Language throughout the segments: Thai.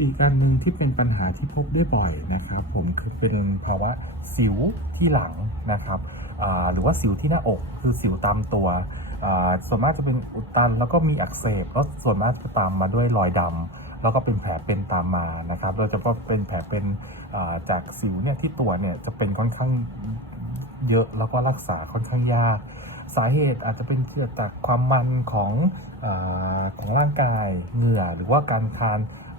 อีกอันหนึ่งที่เป็นปัญหาที่พบได้บ่อยนะครับ ผมคือเป็นภาวะสิวที่หลังนะครับหรือว่าสิวที่หน้าอกคือสิวตามตัวส่วนมากจะเป็นอุดตัน แล้วก็มีอักเสบแล้วส่วนมากจะตามมาด้วยรอยดำแล้วก็เป็นแผลเป็นตามมานะครับโดยเฉพาะเป็นแผลเป็นจากสิวเนี่ยที่ตัวเนี่ยจะเป็นค่อนข้างเยอะแล้วก็รักษาค่อนข้างยากสาเหตุอาจจะเป็นเกิดจากความมันของอของร่างกายเหงื่อหรือว่าการทาน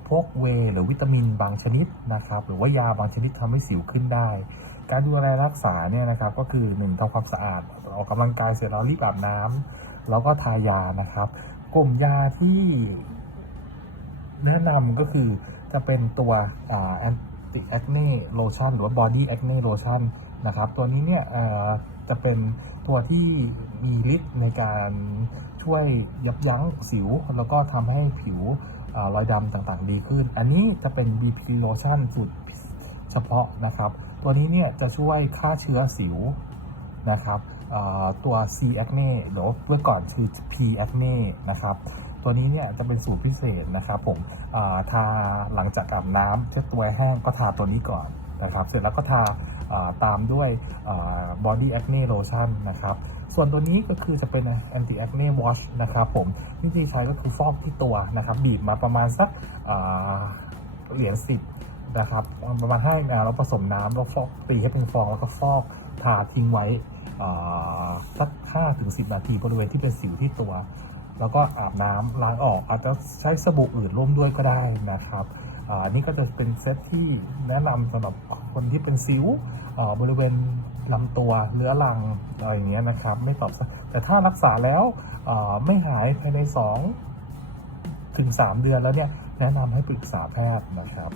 พวกเวหรือวิตามินบางชนิดนะครับหรือว่ายาบางชนิดทำให้สิวขึ้นได้ การดูแลรักษาเนี่ยนะครับก็คือหนึ่งทำความสะอาดออกกำลังกายเสร็จแล้วรีบอาบน้ำแล้วก็ทายานะครับ กลุ่มยาที่แนะนำก็คือจะเป็นตัวแอนติแอคเน่โลชั่นหรือว่าบอดี้แอคเน่โลชั่นนะครับตัวนี้เนี่ยจะเป็น ตัวที่มีฤทธิ์ในการช่วยยับยั้งสิว แล้วก็ทำให้ผิวอรอยดำต่างๆดีขึ้น อันนี้จะเป็น BP lotion สูตรเฉพาะนะครับ ตัวนี้เนี่ยจะช่วยฆ่าเชื้อสิวนะครับตัว C acne หรือว่าเมื่อก่อนคือ P acne นะครับ ตัวนี้เนี่ยจะเป็นสูตรพิเศษนะครับผมทาหลังจากอาบน้ำเช็ดตัวแห้งก็ทาตัวนี้ก่อนนะครับ เสร็จแล้วก็ทา ตามด้วยบอ่า body acne lotion นะครับ ส่วนตัวนี้ก็คือจะเป็น anti acne wash นะครับผมวิธีใช้ก็คือฟอกที่ตัวนะครับ บีบมาประมาณสักเหรียญสิบนะครับประมาณห้าเราผสมน้ำแล้วฟอกตีให้เป็นฟองแล้วก็ฟอกทาทิ้งไว้สักห้าถึงสิบนาทีบริเวณที่เป็นสิวที่ตัว แล้วก็อาบน้ำล้างออกอาจจะใช้สบู่อื่นร่วมด้วยก็ได้นะครับ อันนี้ก็จะเป็นเซตที่แนะนำสำหรับคนที่เป็นซิวบริเวณลำตัวเนื้อรังอะไรอย่างเงี้ยนะครับ ไม่ตอบสแต่ถ้ารักษาแล้วไม่หายภายใน 2 ถึง 3 เดือนแล้วเนี่ย แนะนำให้ปรึกษาแพทย์นะครับ